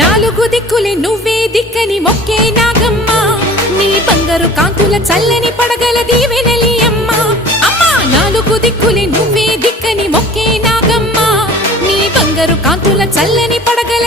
నాలుగు దిక్కులే నువ్వే దిక్కని మొక్కే నాగమ్మ నీ బంగారు కాంతుల చల్లని పడగల దీవెనలి అమ్మ అమ్మా నాలుగు దిక్కులే నువ్వే దిక్కని మొక్కే నాగమ్మ నీ బంగారు కాంతుల చల్లని పడగల